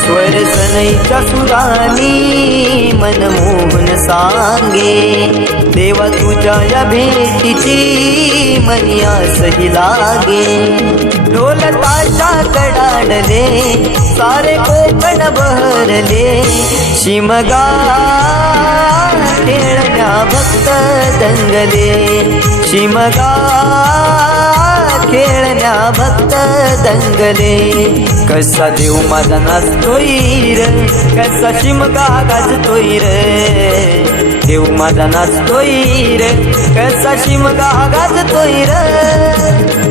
स्वर सनईच्या सुरानी मनमोहन सांगे देवा तुझ्या या भेटीची मनिया सही लागे. ढोल कडाडले सारे कोकण बहरले. शिमगा खेळल्या भक्त दंगले. शिमगा खेळण्या भक्त दंगले. कसा देव माझा नाचतोय र कसा शिमगा गाजतोय रे. देव माझा नाचतोय र कसा शिमगा गाजतोय र.